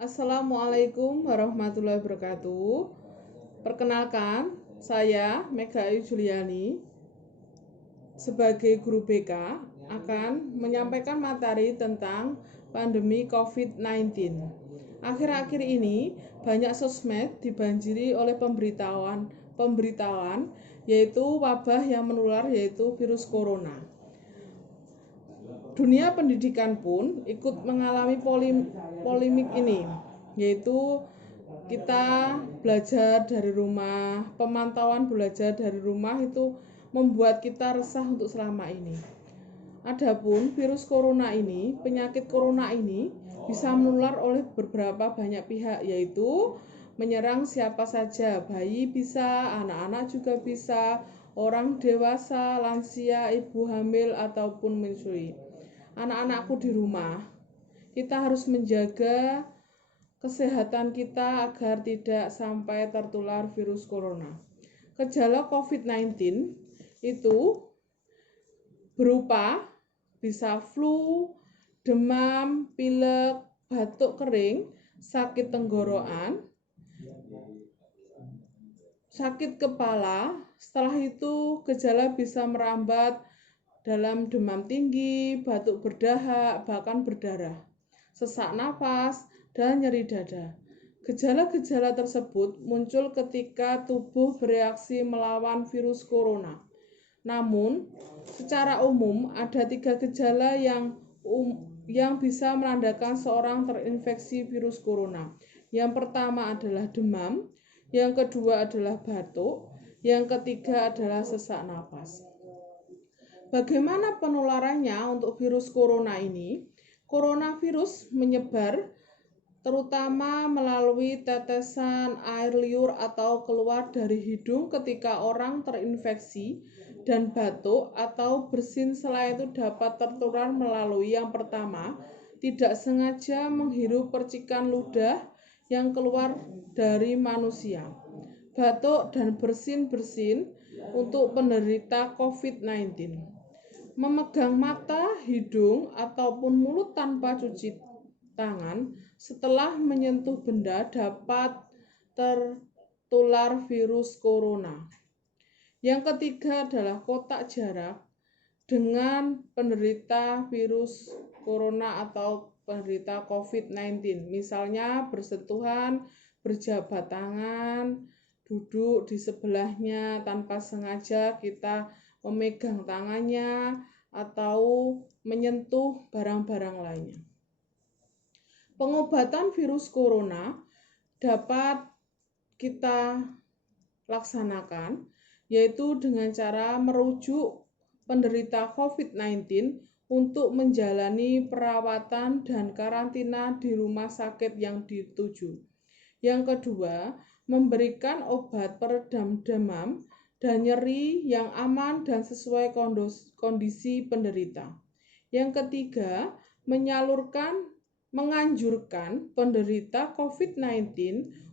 Assalamualaikum warahmatullahi wabarakatuh. Perkenalkan, saya Mega Ayu Juliani sebagai guru BK akan menyampaikan materi tentang pandemi COVID-19. Akhir-akhir ini banyak sosmed dibanjiri oleh pemberitahuan yaitu wabah yang menular yaitu virus corona. Dunia pendidikan pun ikut mengalami polemik ini, yaitu kita belajar dari rumah, pemantauan belajar dari rumah itu membuat kita resah untuk selama ini. Adapun virus corona ini, penyakit corona ini bisa menular oleh beberapa banyak pihak, yaitu menyerang siapa saja, bayi bisa, anak-anak juga bisa, orang dewasa, lansia, ibu hamil ataupun menyusui. Anak-anakku di rumah, kita harus menjaga kesehatan kita agar tidak sampai tertular virus corona. Gejala COVID-19 itu berupa bisa flu, demam, pilek, batuk kering, sakit tenggorokan, sakit kepala. Setelah itu gejala bisa merambat dalam demam tinggi, batuk berdahak, bahkan berdarah, sesak napas, dan nyeri dada. Gejala-gejala tersebut muncul ketika tubuh bereaksi melawan virus corona. Namun, secara umum ada 3 gejala yang bisa menandakan seorang terinfeksi virus corona. Yang pertama adalah demam, yang kedua adalah batuk, yang ketiga adalah sesak napas. Bagaimana penularannya untuk virus corona ini? Coronavirus menyebar terutama melalui tetesan air liur atau keluar dari hidung ketika orang terinfeksi, dan batuk atau bersin sela itu dapat tertular melalui yang pertama, tidak sengaja menghirup percikan ludah yang keluar dari manusia. Batuk dan bersin-bersin untuk penderita COVID-19. Memegang mata, hidung, ataupun mulut tanpa cuci tangan setelah menyentuh benda dapat tertular virus corona. Yang ketiga adalah kontak jarak dengan penderita virus corona atau penderita COVID-19. Misalnya bersentuhan, berjabat tangan, duduk di sebelahnya tanpa sengaja kita memegang tangannya atau menyentuh barang-barang lainnya. Pengobatan virus corona dapat kita laksanakan yaitu dengan cara merujuk penderita COVID-19 untuk menjalani perawatan dan karantina di rumah sakit yang dituju. Yang kedua, memberikan obat peredam demam dan nyeri yang aman dan sesuai kondisi penderita. Yang ketiga, menganjurkan penderita COVID-19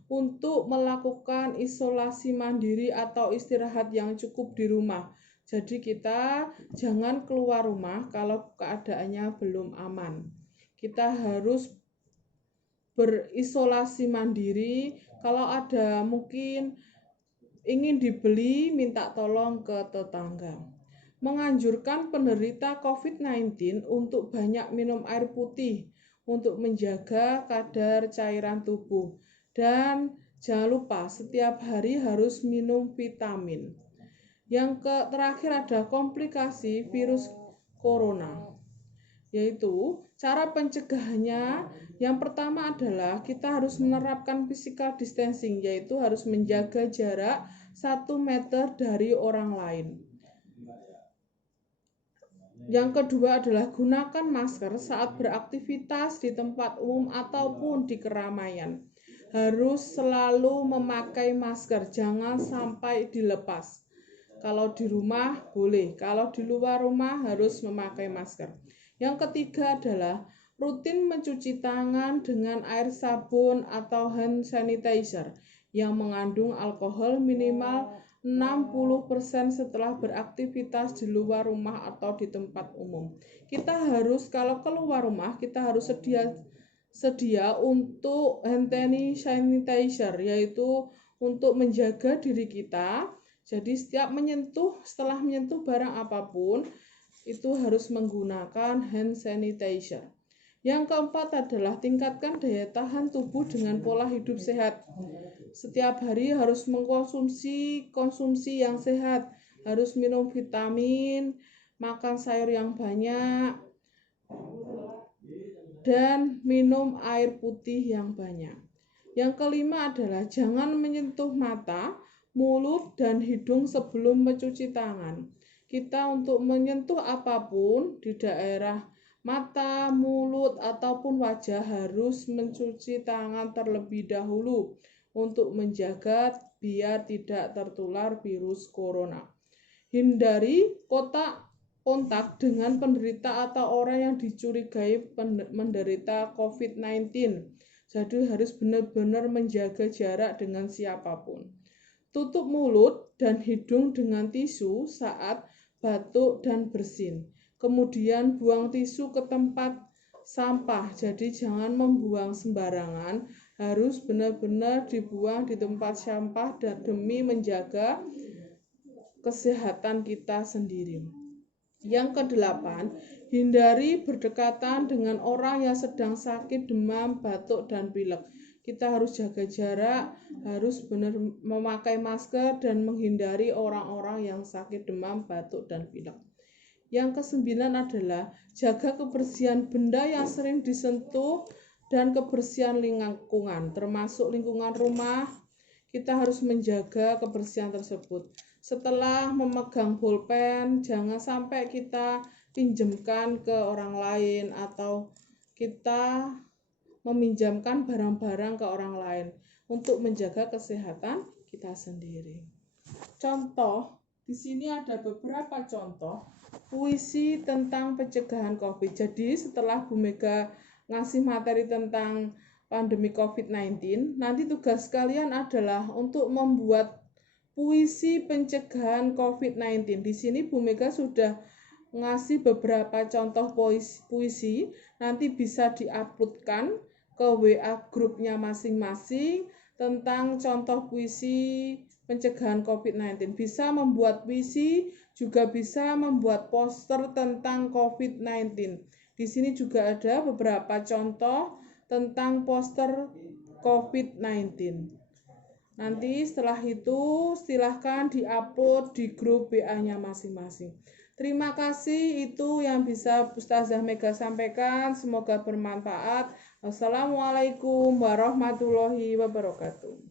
untuk melakukan isolasi mandiri atau istirahat yang cukup di rumah. Jadi kita jangan keluar rumah kalau keadaannya belum aman. Kita harus berisolasi mandiri. Kalau ada mungkin ingin dibeli, minta tolong ke tetangga. Menganjurkan penderita COVID-19 untuk banyak minum air putih untuk menjaga kadar cairan tubuh. Dan jangan lupa setiap hari harus minum vitamin. Yang terakhir ada komplikasi virus corona, yaitu cara pencegahannya. Yang pertama adalah kita harus menerapkan physical distancing, yaitu harus menjaga jarak 1 meter dari orang lain. Yang kedua adalah gunakan masker saat beraktivitas di tempat umum ataupun di keramaian. Harus selalu memakai masker, jangan sampai dilepas. Kalau di rumah boleh, kalau di luar rumah harus memakai masker. Yang ketiga adalah rutin mencuci tangan dengan air sabun atau hand sanitizer yang mengandung alkohol minimal 60% setelah beraktivitas di luar rumah atau di tempat umum. Kita harus, kalau keluar rumah, kita harus sedia sedia untuk hand sanitizer, yaitu untuk menjaga diri kita. Jadi setelah menyentuh barang apapun itu harus menggunakan hand sanitizer. Yang keempat adalah tingkatkan daya tahan tubuh dengan pola hidup sehat. Setiap hari harus mengkonsumsi yang sehat, harus minum vitamin, makan sayur yang banyak, dan minum air putih yang banyak. Yang kelima adalah jangan menyentuh mata, mulut, dan hidung sebelum mencuci tangan. Kita untuk menyentuh apapun di daerah mata, mulut, ataupun wajah harus mencuci tangan terlebih dahulu untuk menjaga biar tidak tertular virus corona. Hindari kontak dengan penderita atau orang yang dicurigai menderita COVID-19. Jadi harus benar-benar menjaga jarak dengan siapapun. Tutup mulut dan hidung dengan tisu saat batuk dan bersin. Kemudian buang tisu ke tempat sampah. Jadi jangan membuang sembarangan, harus benar-benar dibuang di tempat sampah dan demi menjaga kesehatan kita sendiri. Yang kedelapan, hindari berdekatan dengan orang yang sedang sakit demam, batuk, dan pilek. Kita harus jaga jarak, harus benar memakai masker dan menghindari orang-orang yang sakit demam, batuk, dan pilek. Yang kesembilan adalah jaga kebersihan benda yang sering disentuh dan kebersihan lingkungan, termasuk lingkungan rumah. Kita harus menjaga kebersihan tersebut. Setelah memegang bolpen, jangan sampai kita pinjamkan ke orang lain atau kita meminjamkan barang-barang ke orang lain untuk menjaga kesehatan kita sendiri. Contoh, di sini ada beberapa contoh puisi tentang pencegahan COVID. Jadi setelah Bu Mega ngasih materi tentang pandemi COVID-19, nanti tugas kalian adalah untuk membuat puisi pencegahan COVID-19. Di sini Bu Mega sudah ngasih beberapa contoh puisi, nanti bisa diuploadkan ke WA grupnya masing-masing tentang contoh puisi pencegahan COVID-19. Bisa membuat puisi, juga bisa membuat poster tentang COVID-19. Di sini juga ada beberapa contoh tentang poster COVID-19. Nanti setelah itu silahkan diupload di grup WA-nya masing-masing. Terima kasih, itu yang bisa Ustazah Mega sampaikan. Semoga bermanfaat. Wassalamualaikum warahmatullahi wabarakatuh.